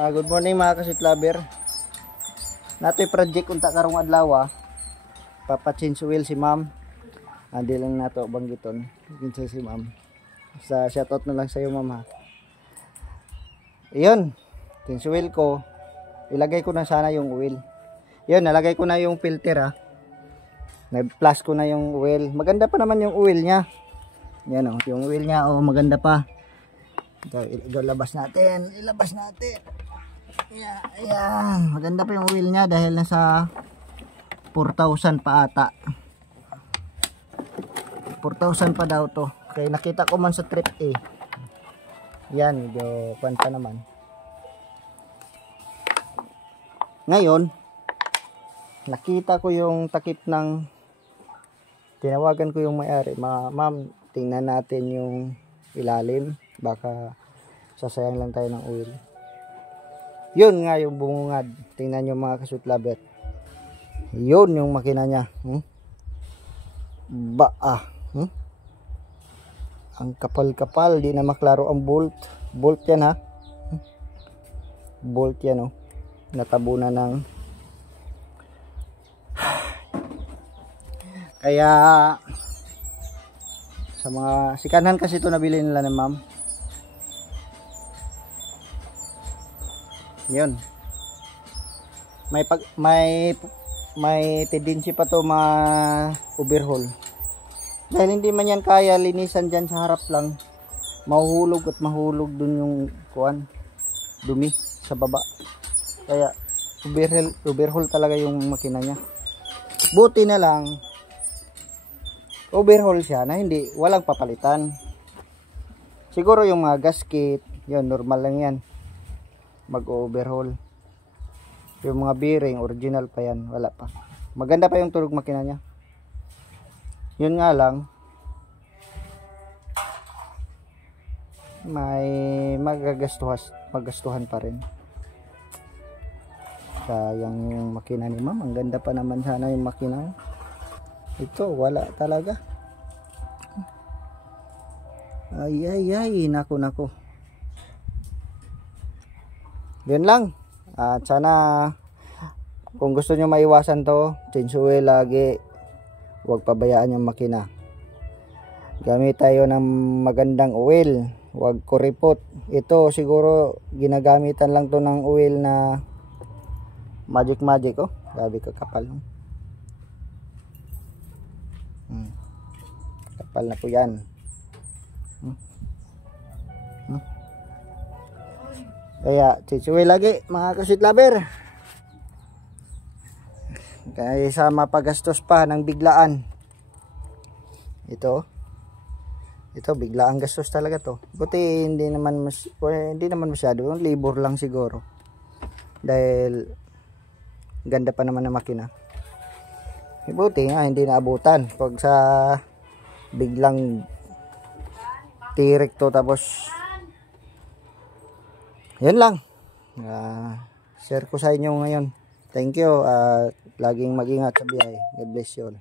Good morning mga kasitlaber. Natoy project unta karong adlaw. Papa-change oil si ma'am. Andi lang nato banggiton. Kinsa si ma'am. Sa shoutout na lang sa iyo ma'am ha. Iyon. Change oil ko. Ilagay ko na sana yung oil. Iyon, nalagay ko na yung filter ha. Nag-plus ko na yung oil. Maganda pa naman yung oil niya. Yan oh, yung oil niya oh, maganda pa. Ilabas natin. Ilabas natin. Ayan, maganda pa yung oil niya dahil nasa 4,000 pa ata. 4,000 pa daw to. Kaya nakita ko man sa trip A. Yan, medyo kwanta naman. Ngayon, nakita ko yung takip ng, tinawagan ko yung may-ari. Ma'am, tingnan natin yung ilalim. Baka sasayang lang tayo ng oil. Yun nga yung bungungad. Tingnan nyo mga kasutlaber. Yun yung makina niya. Ang kapal-kapal. Di na maklaro ang bolt. Bolt yan ha. Bolt yan oh. Natabunan ng kaya sa mga sikanhan kasi ito nabili nila ni ma'am. Yun. May tendency pa to ma-overhaul. Dahil hindi man yan kaya linisan dyan sa harap lang. Mahuhulog at mahulog dun yung kuan, dumi sa baba. Kaya overhaul talaga yung makina niya. Buti na lang overhaul siya na hindi walang papalitan. Siguro yung mga gasket, yun normal lang yan. Mag-overhaul. Yung mga bearing, original pa yan. Wala pa. Maganda pa yung turog makina niya. Yun nga lang, may magastuhan pa rin. Sayang yung makina ni ma'am. Ang ganda pa naman sana yung makina. Ito, wala talaga. Ay, naku. Yun lang. At sana kung gusto nyo maiwasan to, change oil lagi. Huwag pabayaan yung makina. Gamit tayo ng magandang oil. Huwag kuripot. Ito siguro ginagamitan lang to ng oil na magic oh. Grabe kakapal. Kapal na po yan. Kaya chichuwi lagi mga kasitlaber. Kaysa mapagastos pa ng biglaan. Ito biglaan gastos talaga to. Buti hindi naman masyado, labor lang siguro. Dahil ganda pa naman ng makina. Buti nga hindi naabutan pag sa biglang tirik to tapos yun lang. Share ko sa inyo ngayon. Thank you. Laging mag-ingat sa biyahe. God bless you all.